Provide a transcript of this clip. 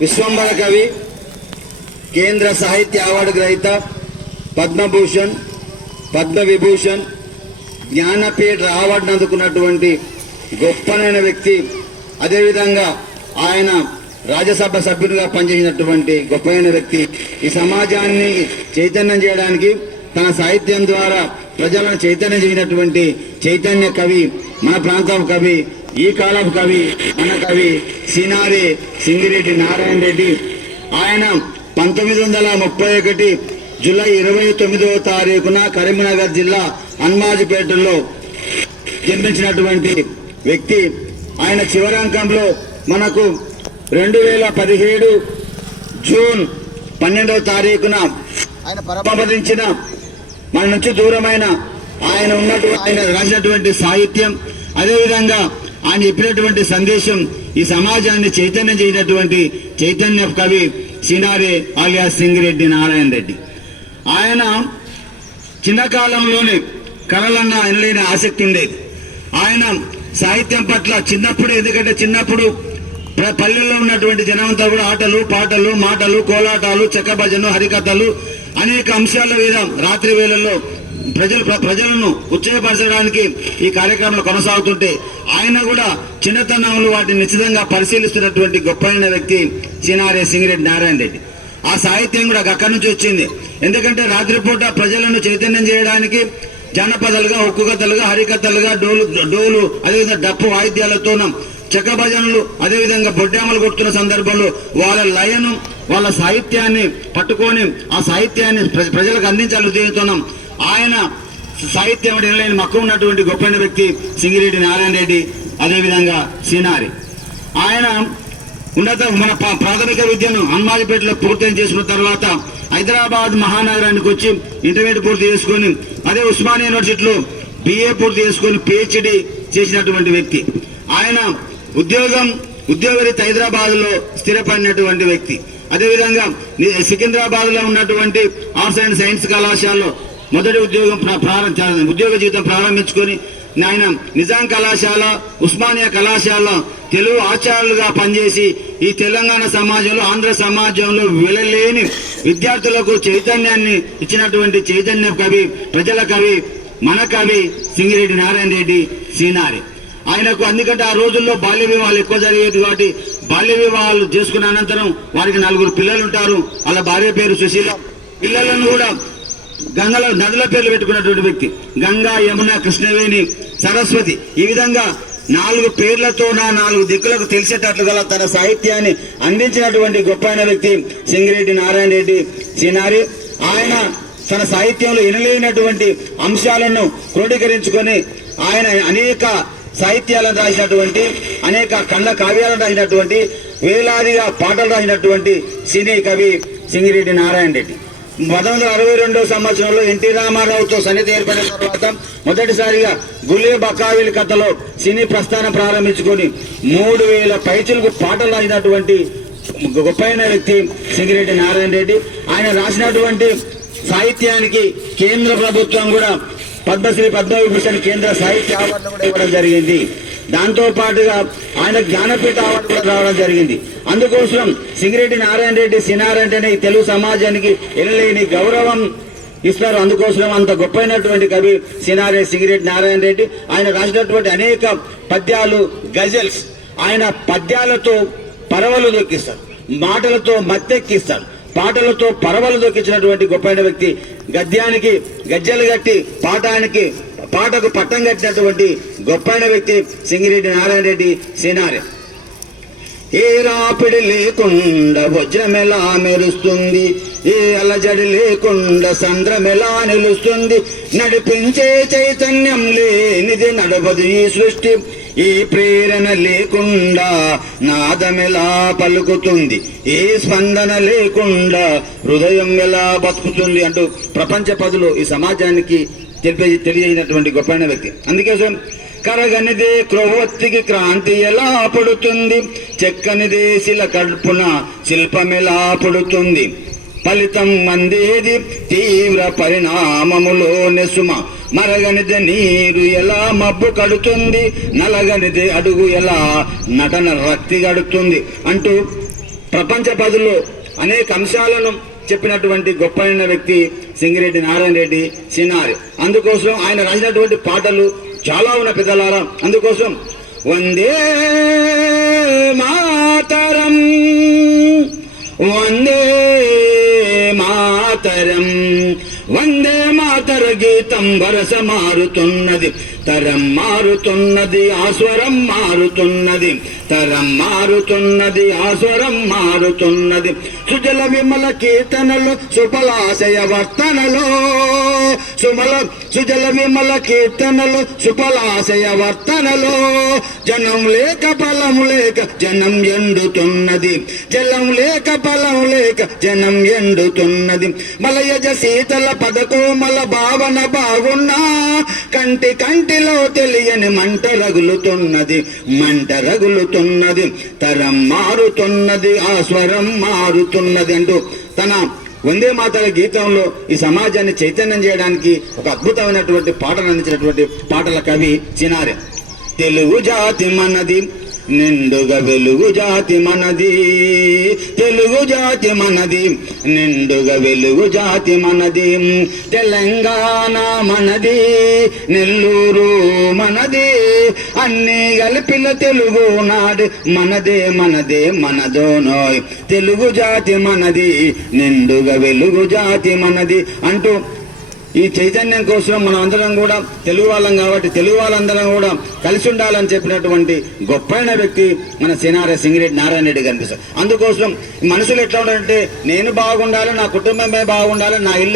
విశ్వంబర కవి కేంద్ర సాహిత్య అవార్డు గ్రహీత పద్మభూషణ్ పద్మవిభూషణ్ జ్ఞానపీఠ అవార్డును అందుకున్నటువంటి గొప్పనైన వ్యక్తి. అదేవిధంగా ఆయన రాజ్యసభ సభ్యుడిగా పనిచేసినటువంటి గొప్పైన వ్యక్తి. ఈ సమాజాన్ని చైతన్యం చేయడానికి తన సాహిత్యం ద్వారా ప్రజలను చైతన్యం చేసినటువంటి చైతన్య కవి మన ప్రాంతం కవి ఈ కాలపు కవి మన కవి సినారి సింగిరెడ్డి నారాయణ రెడ్డి. ఆయన పంతొమ్మిది వందల ముప్పై ఒకటి జూలై ఇరవై తొమ్మిదవ తారీఖున కరీంనగర్ జిల్లా అన్మాజిపేటలో జన్మించినటువంటి వ్యక్తి. ఆయన చివరాంకంలో మనకు రెండు వేల పదిహేడు జూన్ పన్నెండవ తారీఖున ఆయన పరమపదించిన మన నుంచి దూరమైన ఆయన ఉన్నట్టు ఆయన రాసినటువంటి సాహిత్యం. అదేవిధంగా ఆయన చెప్పినటువంటి సందేశం ఈ సమాజాన్ని చైతన్యం చేసినటువంటి చైతన్య కవి సినారే ఆలియా సింగిరెడ్డి నారాయణ రెడ్డి. ఆయన చిన్నకాలంలోనే కళలన్న ఎనలేని ఆసక్తి ఉండేది. ఆయన సాహిత్యం పట్ల చిన్నప్పుడు ఎందుకంటే చిన్నప్పుడు పల్లెల్లో ఉన్నటువంటి జనమంతా కూడా ఆటలు పాటలు మాటలు కోలాటాలు చెక్క భజనలు హరికథలు అనేక అంశాల మీద రాత్రి వేళల్లో ప్రజలు ప్ర- ప్రజలను ఉత్తేజపరచడానికి ఈ కార్యక్రమాలు కొనసాగుతుంటే ఆయన కూడా చిన్నతనంలో వాటిని నిశ్చితంగా పరిశీలిస్తున్నటువంటి గొప్పైన వ్యక్తి సినారే సింగిరెడ్డి నారాయణ రెడ్డి. ఆ సాహిత్యం కూడా అక్కడి నుంచి వచ్చింది. ఎందుకంటే రాత్రిపూట ప్రజలను చైతన్యం చేయడానికి జానపదాలుగా ఉక్కు కథలుగా హరికథలుగా డోలు డోలు అదేవిధంగా డప్పు వాయిద్యాలతో చెక్క భజనలు అదేవిధంగా బొడ్డామలు కొడుతున్న సందర్భంలో వాళ్ళ లయను వాళ్ళ సాహిత్యాన్ని పట్టుకొని ఆ సాహిత్యాన్ని ప్రజలకు అందించాలని ఉద్దేశిస్తున్నాం ఆయన సాహిత్యం లేని మక్కువ ఉన్నటువంటి గొప్ప వ్యక్తి సింగిరెడ్డి నారాయణ రెడ్డి అదేవిధంగా సినారి. ఆయన ఉన్నత మన ప్రాథమిక విద్యను హనుమాజిపేటలో పూర్తి చేసుకున్న తర్వాత హైదరాబాద్ మహానగరానికి వచ్చి ఇంటర్మీడియట్ పూర్తి చేసుకొని అదే ఉస్మానియా యూనివర్సిటీలో బిఏ పూర్తి చేసుకొని పిహెచ్డి చేసినటువంటి వ్యక్తి. ఆయన ఉద్యోగం ఉద్యోగరీత హైదరాబాద్లో స్థిరపడినటువంటి వ్యక్తి. అదేవిధంగా సికింద్రాబాద్లో ఉన్నటువంటి ఆర్ట్స్ అండ్ సైన్స్ కళాశాలలో మొదటి ఉద్యోగం ప్రారంభ ఉద్యోగ జీవితం ప్రారంభించుకొని ఆయన నిజాం కళాశాల ఉస్మానియా కళాశాల తెలుగు ఆచార్యులుగా పనిచేసి ఈ తెలంగాణ సమాజంలో ఆంధ్ర సమాజంలో వెళ్ళలేని విద్యార్థులకు చైతన్యాన్ని ఇచ్చినటువంటి చైతన్య కవి ప్రజల కవి మన కవి సింగిరెడ్డి నారాయణ రెడ్డి సీనారి. ఆయనకు అందుకంటే ఆ రోజుల్లో బాల్య వివాహాలు ఎక్కువ జరిగేది కాబట్టి బాల్య వివాహాలు చేసుకున్న అనంతరం వారికి నలుగురు పిల్లలు ఉంటారు వాళ్ళ భార్య పేరు సుశీల. పిల్లలను కూడా గంగలో నదుల పేర్లు పెట్టుకున్నటువంటి వ్యక్తి. గంగా యమున కృష్ణవేణి సరస్వతి. ఈ విధంగా నాలుగు పేర్లతో నా నాలుగు దిక్కులకు తెలిసేటట్లు గల తన సాహిత్యాన్ని అందించినటువంటి గొప్ప వ్యక్తి సింగిరెడ్డి నారాయణ రెడ్డి సినారి ఆయన తన సాహిత్యంలో ఎనలేనటువంటి అంశాలను క్రోడీకరించుకొని ఆయన అనేక సాహిత్యాలను రాసినటువంటి అనేక కళ్ళ కావ్యాలను రాసినటువంటి వేలాదిగా పాటలు రాసినటువంటి సినీ కవి సింగిరెడ్డి నారాయణ రెడ్డి. పంతొమ్మిది అరవై రెండో సంవత్సరంలో ఎన్టీ రామారావుతో సన్నిధి ఏర్పడిన తర్వాత మొదటిసారిగా గులే బకావిల్ కథలో సినీ ప్రస్థానం ప్రారంభించుకొని మూడు వేల పైచులకు పాటలు అయినటువంటి గొప్పైన వ్యక్తి సింగిరెడ్డి నారాయణ రెడ్డి. ఆయన రాసినటువంటి సాహిత్యానికి కేంద్ర ప్రభుత్వం కూడా పద్మశ్రీ పద్మవిభూషణ్ కేంద్ర సాహిత్య అవార్డు కూడా ఇవ్వడం జరిగింది. దాంతో పాటుగా ఆయన జ్ఞానపీఠ అవార్డు కూడా రావడం జరిగింది. అందుకోసం సింగిరెడ్డి నారాయణ రెడ్డి సినార్ అంటేనే తెలుగు సమాజానికి ఎనలేని గౌరవం ఇస్తారు. అందుకోసం అంత గొప్పైనటువంటి కవి సినారే సింగిరెడ్డి నారాయణ రెడ్డి ఆయన రాసినటువంటి అనేక పద్యాలు గజల్స్ ఆయన పద్యాలతో పరవలు దొక్కిస్తారు. మాటలతో మత్తెక్కిస్తారు. పాటలతో పరవలు దొక్కించినటువంటి గొప్పైన వ్యక్తి గద్యానికి గజ్జలు కట్టి పాఠానికి పాటకు పట్టం కట్టినటువంటి గొప్పైన వ్యక్తి సింగిరెడ్డి నారాయణ రెడ్డి సినారి ఏ రాపిడి లేకుండా వజ్రమెలా మెరుస్తుంది? ఏ అలజడి లేకుండా సంద్రమెలా నిలుస్తుంది? నడిపించే చైతన్యం లేనిది నడవదు ఈ సృష్టి. ఈ ప్రేరణ లేకుండా నాదమెలా పలుకుతుంది? ఏ స్పందన లేకుండా హృదయం ఎలా బతుకుతుంది అంటూ ప్రపంచ పదులు ఈ సమాజానికి తెలిపే తెలియజేసినటువంటి గొప్పైన వ్యక్తి. అందుకే కరగనిదే క్రొవ్వొత్తికి క్రాంతి ఎలా పుడుతుంది? చెక్కనిదే శిల కడుపున శిల్పం ఎలా పుడుతుంది? ఫలితం అందేది తీవ్ర పరిణామములో సుమ మరగనిది నీరు ఎలా మబ్బు కడుతుంది? నలగనిది అడుగు ఎలా నటన రక్తి గడుతుంది? అంటూ ప్రపంచ పదుల్లో అనేక అంశాలను చెప్పినటువంటి గొప్పైన వ్యక్తి సింగిరెడ్డి నారాయణ రెడ్డి సినారి అందుకోసం ఆయన రాసినటువంటి పాటలు చాలా ఉన్న పెద్దలారా. అందుకోసం వందే మాతరం. వందే మాతరం. వందే మాతర గీతం వరస మారుతున్నది. తరం మారుతున్నది ఆస్వరం మారుతున్నది. తరం మారుతున్నది ఆస్వరం మారుతున్నది. సుజల విమల కీర్తనలు సుఫలాశయ వర్తనలో. సుమల సుజల విమల కీర్తనలు సుఫలాశయ వర్తనలో. జనం లేక ఫలం లేక జనం ఎండుతున్నది. జలం లేక ఫలం లేక జనం ఎండుతున్నది. మలయజ శీతల పదకోమల భావన బాగున్నా కంటి కంటిలో తెలియని మంట రగులుతున్నది మంట రగులుతున్నది తరం మారుతున్నది ఆ స్వరం మారుతున్నది అంటూ తన వందే మాతల గీతంలో ఈ సమాజాన్ని చైతన్యం చేయడానికి ఒక అద్భుతమైనటువంటి పాటలు అందించినటువంటి పాటల కవి చినారే తెలుగు జాతి మనది నిండుగా వెలుగు జాతి మనది. తెలుగు జాతి మనది. నిండుగా వెలుగు జాతి మనది. తెలంగాణ మనది. నెల్లూరు మనది. అన్ని కలిపిన తెలుగు నాడు మనదే మనదే మనదోనోయ్ తెలుగు జాతి మనది. నిండుగా వెలుగు జాతి మనది. అంటూ ఈ చైతన్యం కోసం మనం అందరం కూడా తెలుగు వాళ్ళం కాబట్టి తెలుగు వాళ్ళందరం కూడా కలిసి ఉండాలని చెప్పినటువంటి గొప్పైన వ్యక్తి మన సినార సింగిరెడ్డి నారాయణ రెడ్డి కనిపిస్తారు అందుకోసం మనుషులు ఎట్లా ఉండాలంటే నేను బాగుండాలి నా కుటుంబమే బాగుండాలి నా ఇల్లు